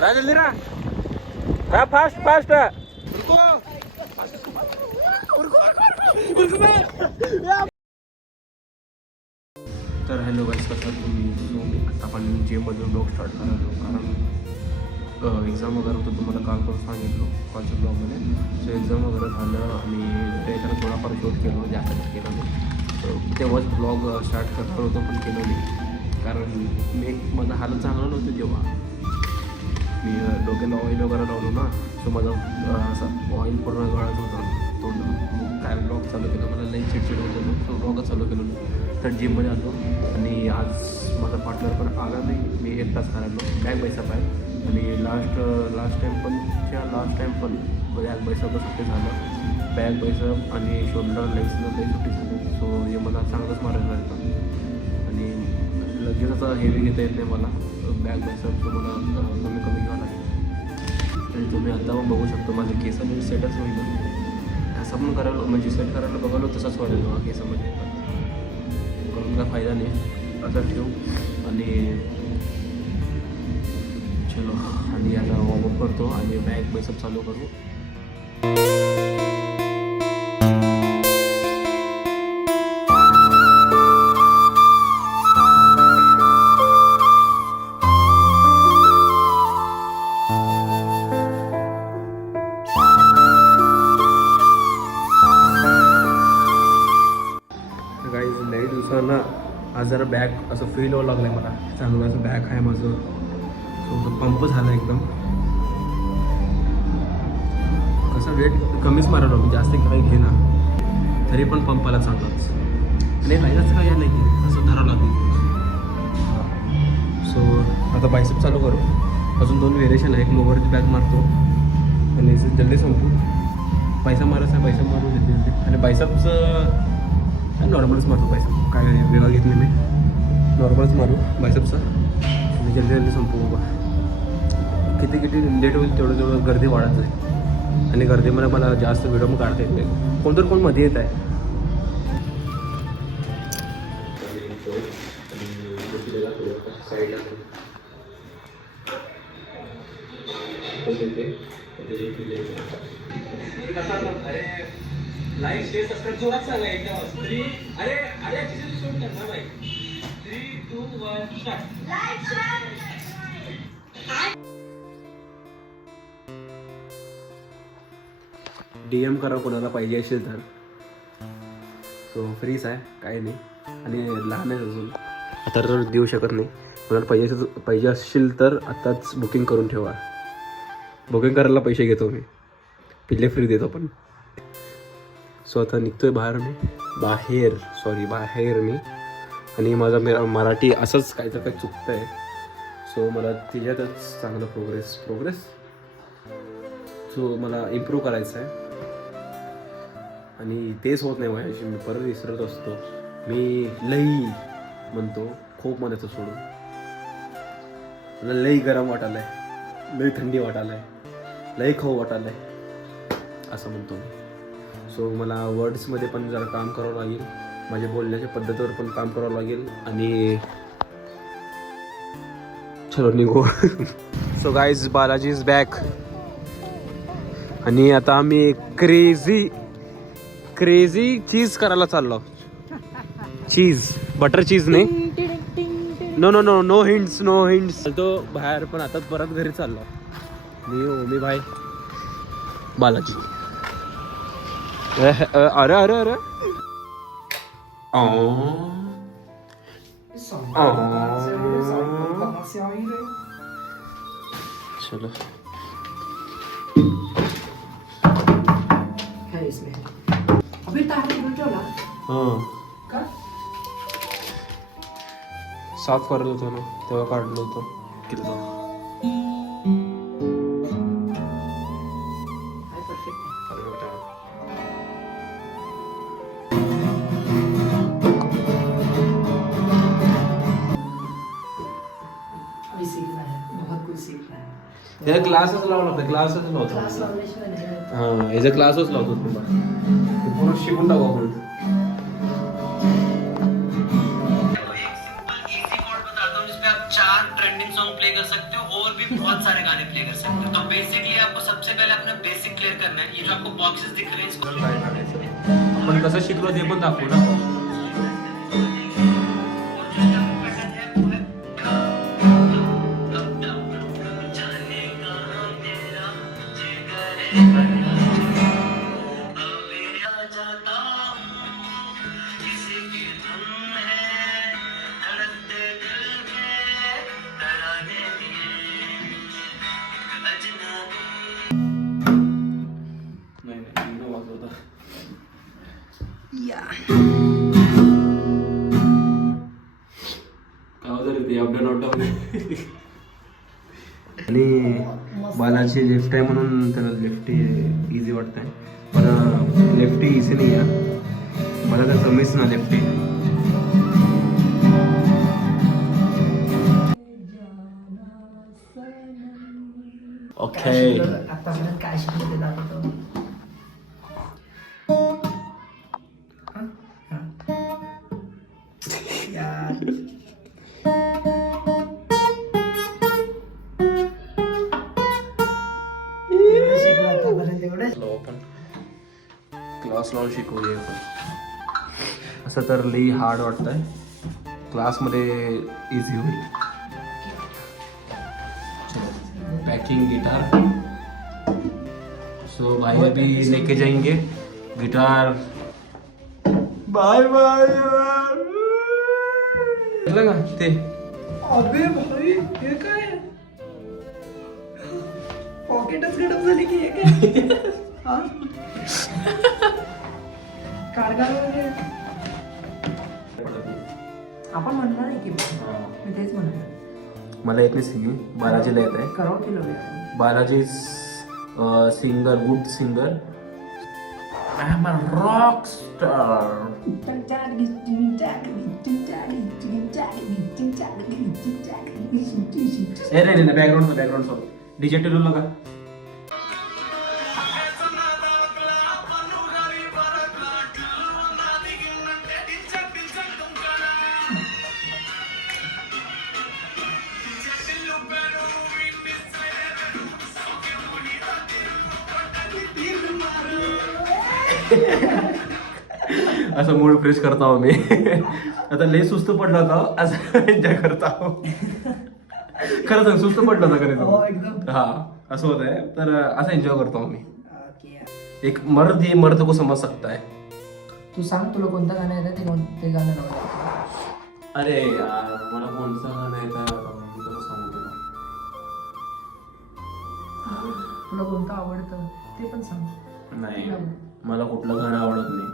रा जल्दी रा फास्ट फास्ट तर हॅलो गाईस, कसं तुम्ही? सो मी आता आपण जिममधून ब्लॉग स्टार्ट करायलो, कारण एक्झाम वगैरे होतं. तुम्हाला काल पण सांगितलं कॉलच्या ब्लॉगमध्ये. सो एक्झाम वगैरे झालं आणि त्याच्यानं थोडाफार शूट केलं, जास्त केलं नाही. सो तेव्हाच ब्लॉग स्टार्ट करणार होतो, पण केलं नाही, कारण माझं हालत चांगलं नव्हतं तेव्हा. मी डोक्याला ऑइल वगैरे लावलो ना, सो माझं असं ऑइल पूर्ण गळत होतं तोंड. काय ब्लॉग चालू केलं, मला लई चिडचिड होत होतं. सो ब्लॉगच चालू केलं. तर जिममध्ये आलो आणि आज माझा पार्टनर पण आला नाही. मी एकटाच करायलो, काय पैसा पाहिजे. आणि लास्ट टाईम पण बॅग पैसा सुट्टी झालं. बॅग पैसा आणि शोल्डर लेग्सला काही सुट्टी झाली. सो हे मला चांगलंच मारायला लागतं आणि लगेच असं हेवी घेता येत नाही मला. बॅग पैसा तो मला कमी घ्यावा लागेल. आणि तुम्ही आता पण बघू शकतो माझे केस आणि सेटच होईल. असं पण करायला म्हणजे सेट करायला बघालो तसंच व्हायला बघा केसामध्ये. करून काय फायदा नाही, असं ठेवू आणि चलो. आणि आता वॉर्मअप करतो आणि बॅग पैसा चालू करू. गाईज लई दिवसांना आज जरा बॅग असं फील व्हावं लागलं आहे मला. चांगलं असं बॅग आहे माझं. सो पंप झालं एकदम. कसं वेट कमीच मारलो मी, जास्त काही घेना तरी पण पंपाला चांगलाच. आणि लाईनच काय नाही की असं धरावं लागेल. सो आता बायसेप चालू करू. अजून 2 व्हेरिएशन आहे. एक लोवरची बॅग मारतो आणि जल्दी संपू. पैसा मारायचा, पैसा मारू जल्दी. आणि बायसेपचं नॉर्मलच मारतो. बायसेप काय वेगळा घेतली मी, नॉर्मलच मारू बायसेपचा आणि जल्दी संपू बाबा. किती लेट होईल तेवढं गर्दी वाढत जाईल. आणि गर्दीमध्ये मला जास्त व्हिडिओ मग काढता येत नाही. कोण मध्ये येत आहे. लाईक शेअर सबस्क्राईब जोरात सांगा एकदम. अरे सोड करणार बाई. 3, 2, 1 स्टार्ट. DM करा कोणाला पाहिजे असेल तर. सो फ्रीच आहे, काही नाही. आणि लहान आहे अजून, आता तर देऊ शकत नाही. कोणाला पाहिजे असेल तर आत्ताच बुकिंग करून ठेवा. बुकिंग करायला पैसे घेतो मी, पिल्ले फ्री देतो पण. सो आता निघतोय बाहेर मी. आणि माझा मराठी असंच काही तर काही चुकतं आहे. सो मला त्याच्यातच चांगलं प्रोग्रेस सो मला इम्प्रूव्ह करायचं आहे. आणि तेच होत नाही माझ्याशी. मी परत विसरत असतो. मी लई म्हणतो, खूप म्हणायचं सोडून. मला लई गरम वाटायला आहे, लई थंडी वाटायला आहे, लई खाऊ वाटायला आहे असं म्हणतो मी. सो मला वर्ड्समध्ये पण जरा काम करावं लागेल. माझ्या बोलण्याच्या पद्धतीवर पण काम करावं लागेल. आणि चलो निघू. So guys, Balaji is back. आणि आता आम्ही क्रेझी चीज करायला चाललो. चीज, बटर चीज नाही. No hints. तो बाहेर पण आता परत घरी चाललो. मी भाई बालाजी. अरे चलो. साफ करत होतो ना तेव्हा काढलं होतं. याचा क्लासच लावला होता. हां, याचा क्लासच लावतो पूर्ण शिकून टाकू आपण. इजी कॉर्ड बताता हूँ जिसपे आप 4 ट्रेंडिंग सॉन्ग प्ले कर सकते हो. आप और भी बहुत सारे गाने प्ले कर सकते हो। तो बेसिकली आपको सबसे पहले अपना बेसिक क्लियर करना है। ये जो आपको बॉक्सेस दिख रहे हैं इसको काय करायचं आपण कसं शिकलो ते पण दाखवू ना. आणि बालाची लेफ्ट आहे म्हणून त्याला लेफ्टी इझी वाटतंय, पण लेफ्टी इझी नाही आहे. मला तर जमेच ना लेफ्टी. ओके आतापर्यंत काय शिकलं ते दाखवतो. शिकलो आतापर्यंत एवढं. क्लास लावून शिकवूया. असं तर लई हार्ड वाटतंय, क्लासमध्ये इझी होईल. Packing guitar. सो भाई अभी लेके जाएंगे गिटार. Bye bye. का ते अबे भाई हे काय पॉकेटच गडप झाली की हे काय कारगार वगैरे आपण म्हणणार आहे की मी तेच म्हणणार. मला येत नाही सिंगिंग, बालाजीला येत आहे. करावं केलं Balaji singer, good singer. I am a rock star. नाही बॅकग्राऊंड सॉन्ग डीजे टिलू लगा. असं मूड फ्रेश करता हो मी. आता लय सुस्त पडला होता, असं एन्जॉय करता हो. खरं सांग, सुस्त पडला होता खरं. हा असं होत आहे, तर असं एन्जॉय करतो मी. एक मर्द ये मर्द को समझ सकता है. तू सांग तुला कोणतं गाणं येतं ते गाणं लावलं. अरे यार मला कोणतं गाणं येतं सांगू तुला. तुला कोणतं आवडतं ते पण सांग. नाही मला कुठलं गाणं आवडत नाही.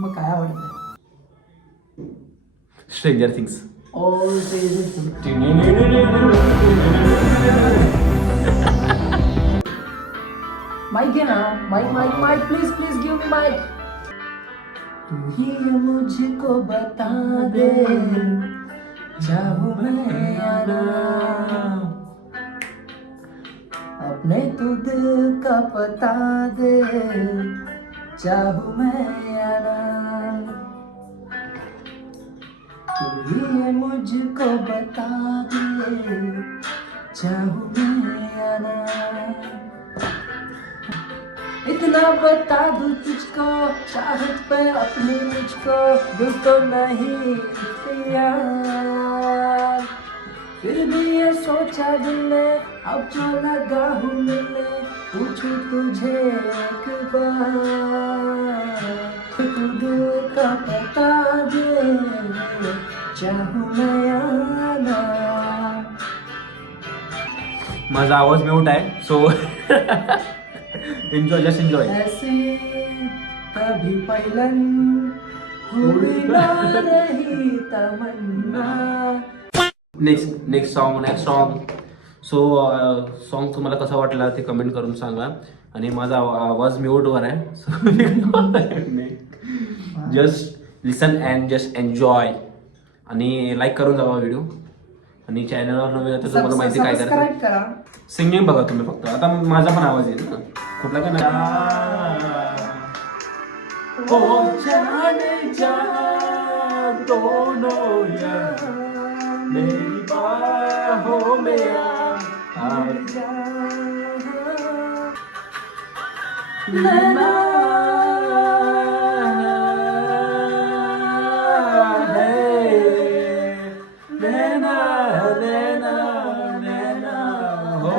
मग काय आवडतं. Stranger things. माइक घे ना. Mike please give me mike. तू ही मुझको बता दे चाहूं मैं या ना, अपने तू दिल का पता दे चाहूं मैं या ना, तू ही मुझको बता दे चाहूं मैं या ना, इतना बता दूं तुझको चाहत पे अपनी मुझको दिल तो नहीं यार, फिर भी ये सोचा दिल ने अब जो लगा हूँ मिलने पूछूं तुझे एक बार, तू दिल का बता दे चाहूं मैं या ना. माझा आवाज म्यूट आहे, सो एन्जॉय, जस्ट एन्जॉय. ऐसे कभी पहलन हुई ना रही तमन्ना. Next song. सो सॉन्ग तुम्हाला कसा वाटला ते कमेंट करून सांगा. आणि माझा आवाज म्यूटवर आहे, just listen and just enjoy. आणि लाईक करून जावा व्हिडिओ. आणि चॅनलवर नवीन तर तुम्हाला माहिती काय करायचं, करा. सिंगिंग बघा तुम्ही फक्त. आता माझा पण आवाज येईल ना कुठला का जाने जा दोनों यार मेरी बाहों में आ. नैना नैना नैना नैना हो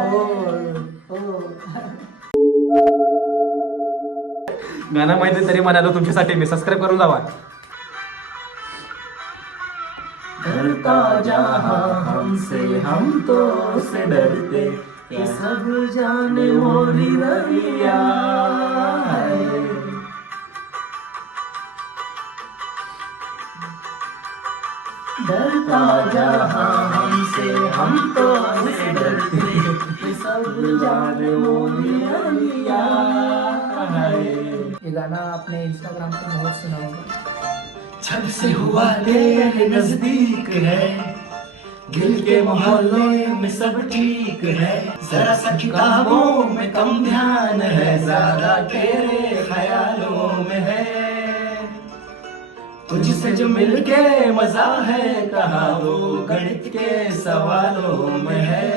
गाणं माहिती तरी म्हणालो तुमच्यासाठी मी सबस्क्राईब करून जावा. डरता जहाँ हमसे हम तो से डरते ये सब जाने मोरी रैया है. डरता जहाँ हमसे हम तो से डरते ये सब जाने मोरी रैया है. ये गाना आपने इंस्टाग्राम पे बहुत सुना होगा. जब से हुआ तेरे नजदीक है दिल के मोहल्ले में सब ठीक है जरा सा किताबों में कम ध्यान है ज्यादा तेरे ख्यालों में है तुझसे जो मिलके मजा है कहा वो गणित के सवालों में है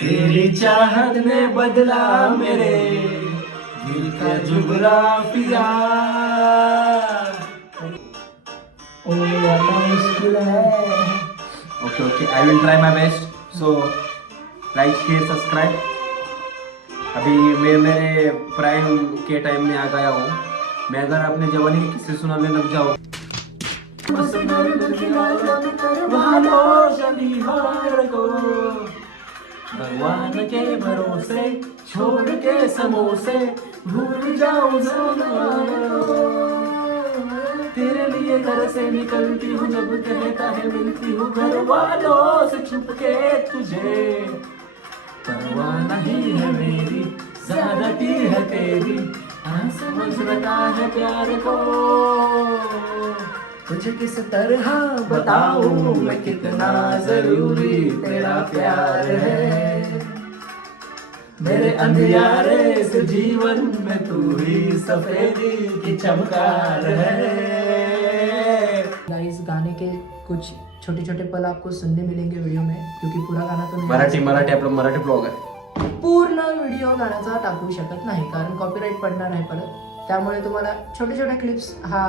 तेरी चाहत ने बदला मेरे दिल का जुगराफिया. ओ मुश्किल है. Okay I will try my best. So like share subscribe. अभी मैं मेरे प्राइम के टाइम में आ गया हूँ. मैं अगर अपने जवानी के किस्से सुनाने लग जाऊँ भगवान के भरोसे छोड़ के समोसे भूल जाऊं तेरे लिए घर से निकलती हूँ जब कहता है मिलती हूँ घर वालों से छुप के तुझे परवाह नहीं है मेरी ज्यादती है तेरी हाँ समझ रखा है प्यार को तुझे किस तरह बताऊं मैं कितना जरूरी तेरा प्यार है मेरे अंधियारे से जीवन में तू ही सफेदी की चमकार है. गाइस गाने के कुछ छोटे छोटे पल आपको सुनने मिलेंगे वीडियो में क्योंकि पूरा गाना तो नाही. मराठी आपलं मराठी ब्लॉग आहे. पूर्ण व्हिडिओ गाण्याचा टाकू शकत नाही कारण कॉपीराईट पडणार आहे परत त्यामुळे तुम्हाला छोटे छोटे क्लिप्स हा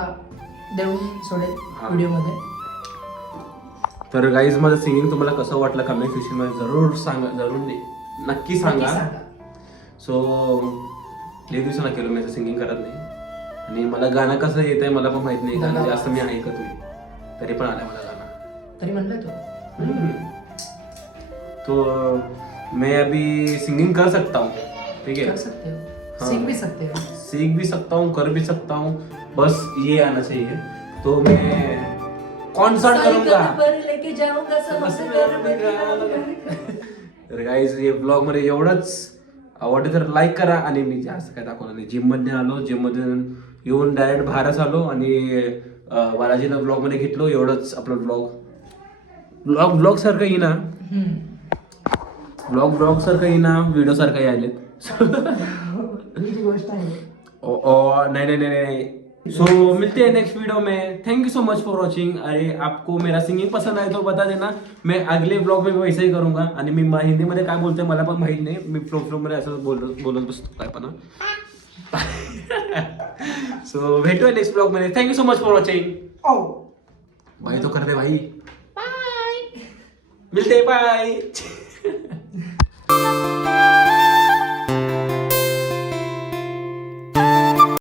देऊन सोडेल व्हिडिओमध्ये. तर गाईज माझं सिंगिंग तुम्हाला कसं वाटलं कमेंट सेक्शन मध्ये जरूर सांगा. जरूर नक्की सांगा. सो लई दिवसानं केलं मी सिंगिंग करत नाही आणि मला गाणं कसं येत आहे मला पण माहित नाही. गाणं जास्त मी ऐकत नाही तरी पण आलं मला गाणं. तरी म्हणलं तो मैं अभी सिंगिंग कर सकता हूँ. ठीक है कर सकते हो सीख भी सकते हो. सीख भी सकता हूँ कर भी सकता हूँ बस ये आना चाहिए. तो मैं कॉन्सर्ट करूंगा. लेके जाऊंगा तर गाईज हे ब्लॉग मध्ये एवढंच. आवडते तर लाईक करा आणि मी जास्त काय दाखवलं नाही. जिम मध्ये आलो जिम मधून येऊन डायरेक्ट बाहेरच आलो आणि बालाजीला ब्लॉग मध्ये घेतलो. एवढंच आपलं ब्लॉग सारखं येईना. ब्लॉग सारखं येईना व्हिडिओ सारखं यायलेत. गोष्ट आहे. नहीं. सो मिलते हैं नेक्स्ट वीडियो में. Thank you so much for watching. अरे आपको मेरा सिंगिंग पसंद आए तो बता देना. मैं अगले ब्लॉग में वैसे ही करूंगा. आणि मी हिंदीमध्ये काय बोलतोय मला पण माहित नाही. मी फ्लो मध्ये असं बोलत बसतो काय पण. सो भेटूया नेक्स्ट ब्लॉग मध्ये. Thank you so much for watching. Bye तो कर दे भाई. बाय मिलते बाय.